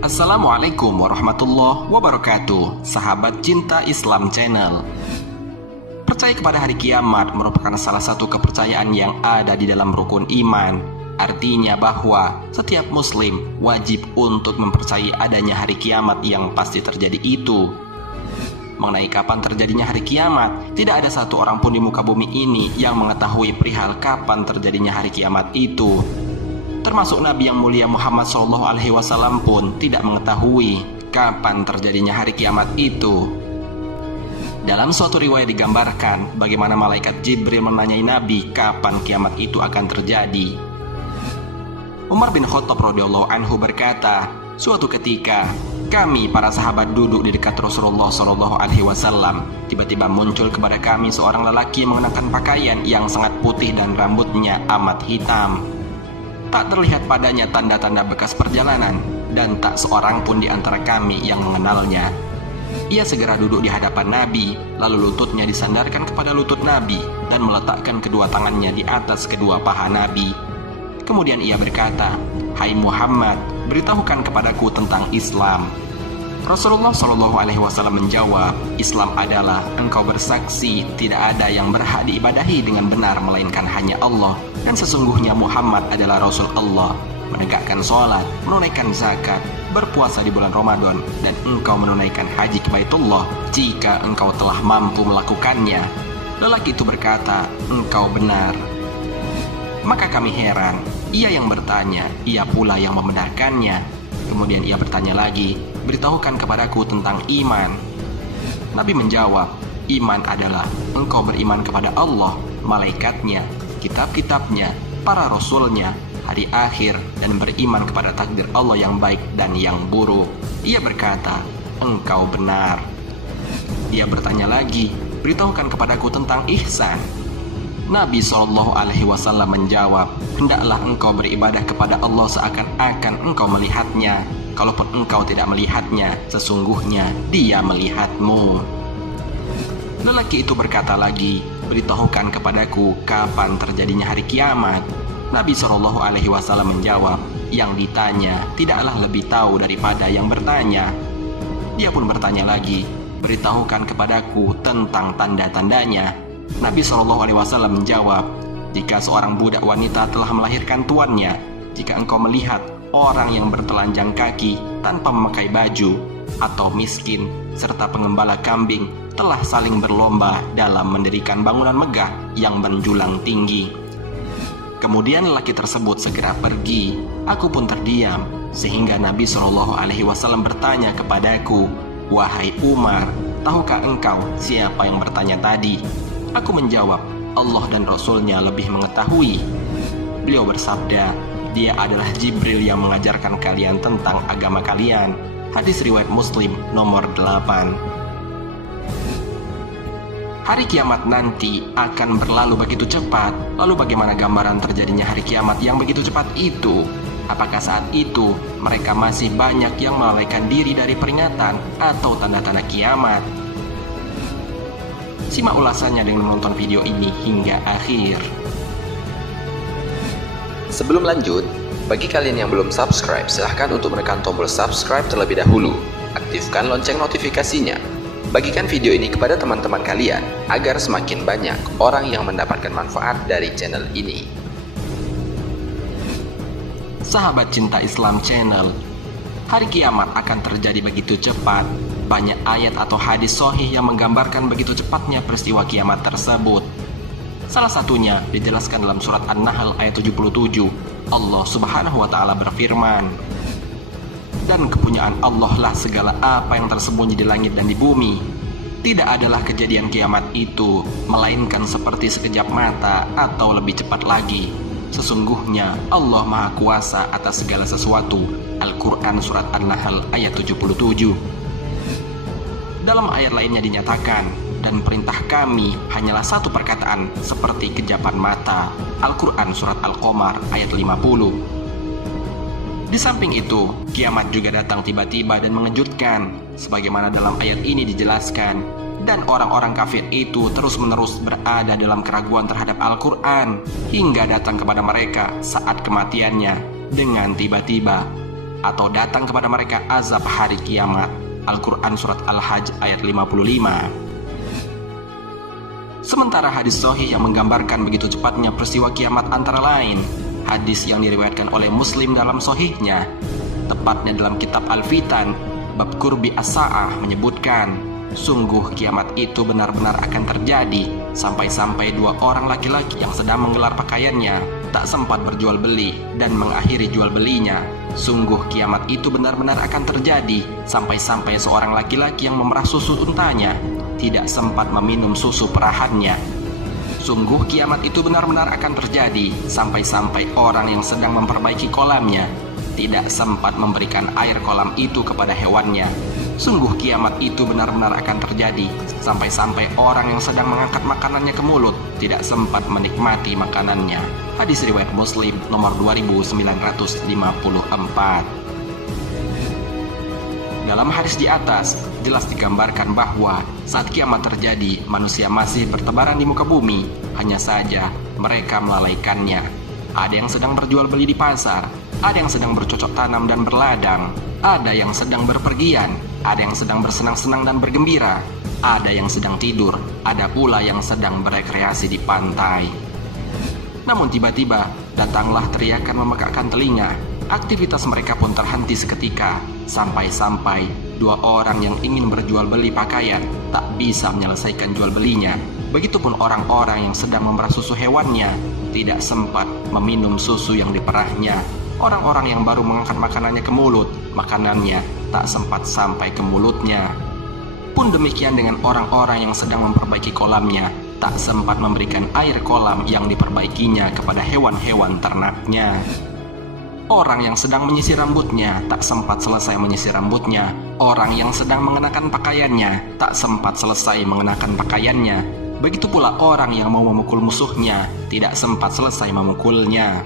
Assalamualaikum warahmatullahi wabarakatuh, sahabat cinta Islam Channel. Percaya kepada hari kiamat merupakan salah satu kepercayaan yang ada di dalam rukun iman. Artinya bahwa setiap muslim wajib untuk mempercayai adanya hari kiamat yang pasti terjadi itu. Mengenai kapan terjadinya hari kiamat, tidak ada satu orang pun di muka bumi ini yang mengetahui perihal kapan terjadinya hari kiamat itu. Termasuk Nabi yang mulia Muhammad SAW pun tidak mengetahui kapan terjadinya hari kiamat itu. Dalam suatu riwayat digambarkan bagaimana malaikat Jibril menanyai Nabi kapan kiamat itu akan terjadi. Umar bin Khattab radhiyallahu anhu berkata, suatu ketika kami para sahabat duduk di dekat Rasulullah SAW. Tiba-tiba muncul kepada kami seorang lelaki mengenakan pakaian yang sangat putih dan rambutnya amat hitam. Tak terlihat padanya tanda-tanda bekas perjalanan, dan tak seorang pun di antara kami yang mengenalnya. Ia segera duduk di hadapan Nabi, lalu lututnya disandarkan kepada lutut Nabi, dan meletakkan kedua tangannya di atas kedua paha Nabi. Kemudian ia berkata, "Hai Muhammad, beritahukan kepadaku tentang Islam." Rasulullah SAW menjawab, "Islam adalah engkau bersaksi tidak ada yang berhak diibadahi dengan benar melainkan hanya Allah, dan sesungguhnya Muhammad adalah Rasul Allah, menegakkan sholat, menunaikan zakat, berpuasa di bulan Ramadan, dan engkau menunaikan haji ke Baitullah jika engkau telah mampu melakukannya." Lelaki itu berkata, "Engkau benar." Maka kami heran, ia yang bertanya, ia pula yang membenarkannya. Kemudian ia bertanya lagi, "Beritahukan kepadaku tentang iman." Nabi menjawab, "Iman adalah engkau beriman kepada Allah, malaikatnya, kitab-kitabnya, para rasulnya, hari akhir, dan beriman kepada takdir Allah yang baik dan yang buruk." Ia berkata, "Engkau benar." Dia bertanya lagi, "Beritahukan kepadaku tentang ihsan." Nabi SAW menjawab, "Hendaklah engkau beribadah kepada Allah seakan-akan engkau melihatnya. Kalaupun engkau tidak melihatnya, sesungguhnya Dia melihatmu." Lelaki itu berkata lagi, "Beritahukan kepadaku kapan terjadinya hari kiamat." Nabi SAW menjawab, "Yang ditanya tidaklah lebih tahu daripada yang bertanya." Dia pun bertanya lagi, "Beritahukan kepadaku tentang tanda-tandanya." Nabi SAW menjawab, "Jika seorang budak wanita telah melahirkan tuannya, jika engkau melihat orang yang bertelanjang kaki tanpa memakai baju, atau miskin, serta pengembala kambing telah saling berlomba dalam mendirikan bangunan megah yang menjulang tinggi." Kemudian lelaki tersebut segera pergi. Aku pun terdiam, sehingga Nabi SAW bertanya kepadaku, "Wahai Umar, tahukah engkau siapa yang bertanya tadi?" Aku menjawab, "Allah dan Rasulnya lebih mengetahui." Beliau bersabda, "Dia adalah Jibril yang mengajarkan kalian tentang agama kalian." Hadis riwayat Muslim nomor 8. Hari kiamat nanti akan berlalu begitu cepat. Lalu bagaimana gambaran terjadinya hari kiamat yang begitu cepat itu? Apakah saat itu mereka masih banyak yang melalaikan diri dari peringatan atau tanda-tanda kiamat? Simak ulasannya dengan menonton video ini hingga akhir. Sebelum lanjut, bagi kalian yang belum subscribe, silahkan untuk menekan tombol subscribe terlebih dahulu. Aktifkan lonceng notifikasinya. Bagikan video ini kepada teman-teman kalian, agar semakin banyak orang yang mendapatkan manfaat dari channel ini. Sahabat cinta Islam Channel, hari kiamat akan terjadi begitu cepat. Banyak ayat atau hadis sahih yang menggambarkan begitu cepatnya peristiwa kiamat tersebut. Salah satunya dijelaskan dalam surat An-Nahl ayat 77. Allah Subhanahu wa Ta'ala berfirman, "Dan kepunyaan Allah lah segala apa yang tersembunyi di langit dan di bumi. Tidak adalah kejadian kiamat itu melainkan seperti sekejap mata atau lebih cepat lagi. Sesungguhnya Allah Maha Kuasa atas segala sesuatu." Al-Quran surat An-Nahl ayat 77. Dalam ayat lainnya dinyatakan, "Dan perintah kami hanyalah satu perkataan seperti kejapan mata." Al-Quran surat Al-Qamar ayat 50. Di samping itu, kiamat juga datang tiba-tiba dan mengejutkan, sebagaimana dalam ayat ini dijelaskan. Dan orang-orang kafir itu terus-menerus berada dalam keraguan terhadap Al-Quran, hingga datang kepada mereka saat kematiannya dengan tiba-tiba. atau datang kepada mereka azab hari kiamat. Al-Quran Surat Al-Hajj ayat 55. Sementara hadis sahih yang menggambarkan begitu cepatnya peristiwa kiamat antara lain hadis yang diriwayatkan oleh Muslim dalam sahihnya, tepatnya dalam kitab Al-Fitan bab Qurbi As-Sa'ah menyebutkan, sungguh kiamat itu benar-benar akan terjadi sampai-sampai dua orang laki-laki yang sedang menggelar pakaiannya tak sempat berjual beli dan mengakhiri jual belinya. Sungguh kiamat itu benar-benar akan terjadi sampai-sampai seorang laki-laki yang memerah susu untanya tidak sempat meminum susu perahannya. Sungguh kiamat itu benar-benar akan terjadi sampai-sampai orang yang sedang memperbaiki kolamnya tidak sempat memberikan air kolam itu kepada hewannya. Sungguh kiamat itu benar-benar akan terjadi sampai-sampai orang yang sedang mengangkat makanannya ke mulut tidak sempat menikmati makanannya. Hadis riwayat Muslim nomor 2954. Dalam hadis di atas jelas digambarkan bahwa saat kiamat terjadi manusia masih bertebaran di muka bumi, hanya saja mereka melalaikannya. Ada yang sedang berjual beli di pasar, ada yang sedang bercocok tanam dan berladang, ada yang sedang berpergian, ada yang sedang bersenang-senang dan bergembira, ada yang sedang tidur, ada pula yang sedang berekreasi di pantai. Namun tiba-tiba datanglah teriakan memekakkan telinga. Aktivitas mereka pun terhenti seketika, sampai-sampai dua orang yang ingin berjual beli pakaian tak bisa menyelesaikan jual belinya. Begitupun orang-orang yang sedang memerah susu hewannya tidak sempat meminum susu yang diperahnya. Orang-orang yang baru mengangkat makanannya ke mulut, makanannya tak sempat sampai ke mulutnya. Pun demikian dengan orang-orang yang sedang memperbaiki kolamnya, tak sempat memberikan air kolam yang diperbaikinya kepada hewan-hewan ternaknya. Orang yang sedang menyisir rambutnya tak sempat selesai menyisir rambutnya. Orang yang sedang mengenakan pakaiannya tak sempat selesai mengenakan pakaiannya. Begitu pula orang yang mau memukul musuhnya tidak sempat selesai memukulnya.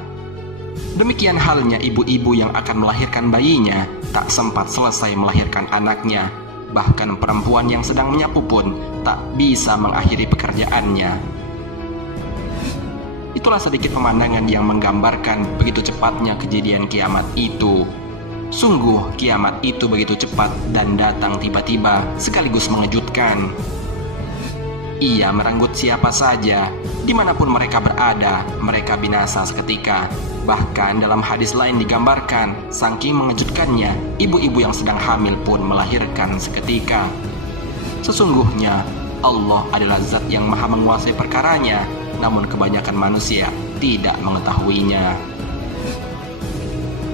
Demikian halnya ibu-ibu yang akan melahirkan bayinya tak sempat selesai melahirkan anaknya. Bahkan perempuan yang sedang menyapu pun tak bisa mengakhiri pekerjaannya. Itulah sedikit pemandangan yang menggambarkan begitu cepatnya kejadian kiamat itu. Sungguh kiamat itu begitu cepat dan datang tiba-tiba sekaligus mengejutkan. Ia merenggut siapa saja, dimanapun mereka berada, mereka binasa seketika. Bahkan dalam hadis lain digambarkan, saking mengejutkannya, ibu-ibu yang sedang hamil pun melahirkan seketika. Sesungguhnya Allah adalah zat yang maha menguasai perkaranya, namun kebanyakan manusia tidak mengetahuinya.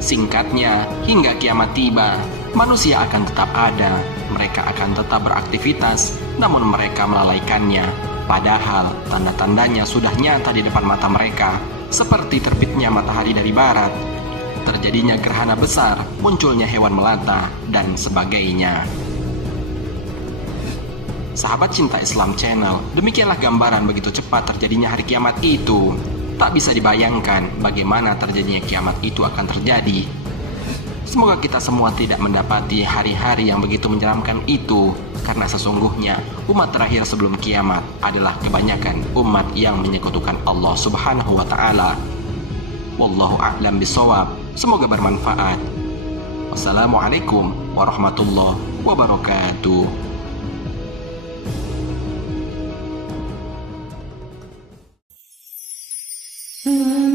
Singkatnya, hingga kiamat tiba, manusia akan tetap ada, mereka akan tetap beraktivitas, namun mereka melalaikannya. Padahal tanda-tandanya sudah nyata di depan mata mereka, seperti terbitnya matahari dari barat, terjadinya gerhana besar, munculnya hewan melata, dan sebagainya. Sahabat Cinta Islam Channel, demikianlah gambaran begitu cepat terjadinya hari kiamat itu. Tak bisa dibayangkan bagaimana terjadinya kiamat itu akan terjadi. Semoga kita semua tidak mendapati hari-hari yang begitu menyeramkan itu, karena sesungguhnya umat terakhir sebelum kiamat adalah kebanyakan umat yang menyekutukan Allah Subhanahu wa Ta'ala. Wallahu a'lam bishawab. Semoga bermanfaat. Wassalamualaikum warahmatullahi wabarakatuh. Mm-hmm.